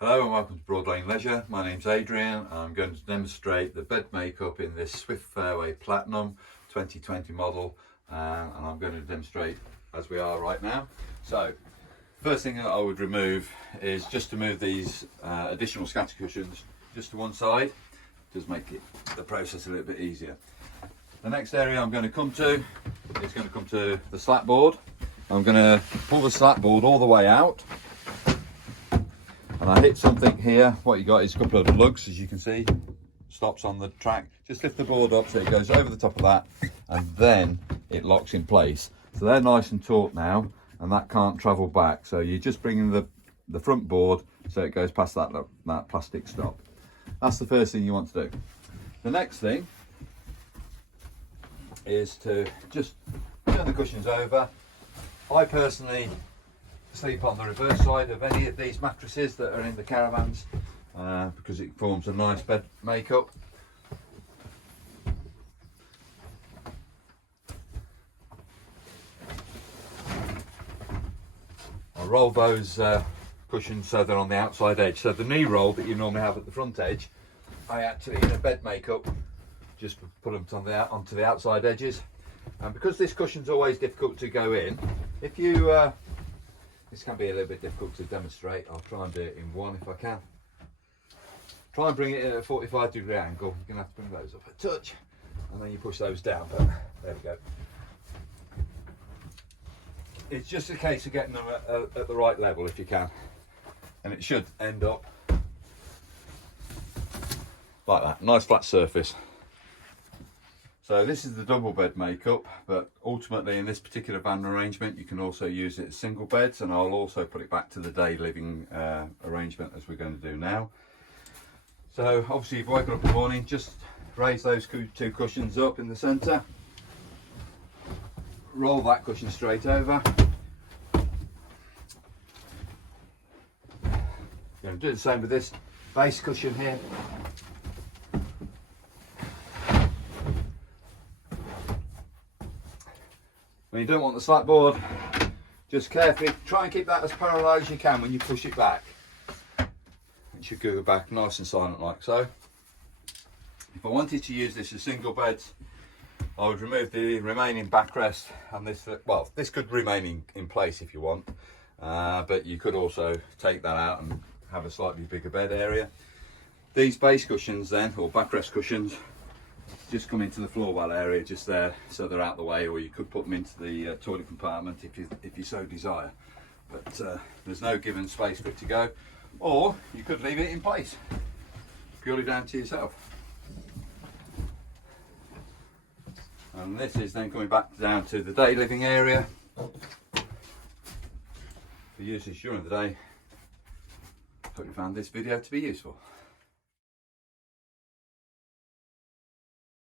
Hello and welcome to Broadlane Leisure. My name's Adrian. I'm going to demonstrate the bed makeup in this Swift Fairway Platinum 2020 model, and I'm going to demonstrate as we are right now. So, first thing that I would remove is just to move these additional scatter cushions just to one side. Just make the process a little bit easier. The next area I'm going to come to is going to come to the slat board. I'm going to pull the slat board all the way out. And I hit something here. What you got is a couple of lugs, as you can see, stops on the track. Just lift the board up so it goes over the top of that, and then it locks in place. So they're nice and taut now, and that can't travel back. So you're just bringing the front board so it goes past that plastic stop. That's the first thing you want to do. The next thing is to just turn the cushions over. I personally sleep on the reverse side of any of these mattresses that are in the caravans because it forms a nice bed makeup. I roll those cushions so they're on the outside edge. So the knee roll that you normally have at the front edge, I actually, in a bed makeup, just put them onto the outside edges. And because this cushion's always difficult to go in, if you this can be a little bit difficult to demonstrate. I'll try and do it in one if I can. Try and bring it at a 45-degree angle. You're going to have to bring those up a touch, and then you push those down. But there we go. It's just a case of getting them at the right level if you can, and it should end up like that. Nice flat surface. So this is the double bed makeup, but ultimately in this particular van arrangement you can also use it as single beds, and I'll also put it back to the day living arrangement as we're going to do now. So obviously you've woken up in the morning, just raise those two cushions up in the centre, roll that cushion straight over. You're going to do the same with this base cushion here. When you don't want the slat board, just carefully try and keep that as parallel as you can when you push it back. It should go back nice and silent like so. If I wanted to use this as single beds, I would remove the remaining backrest, and this could remain in place if you want, but you could also take that out and have a slightly bigger bed area. These base cushions then, or backrest cushions, just come into the floor well area just there, so they're out the way, or you could put them into the toilet compartment if you so desire. But there's no given space for it to go, or you could leave it in place, purely down to yourself. And this is then coming back down to the day living area for uses during the day. Hope you found this video to be useful.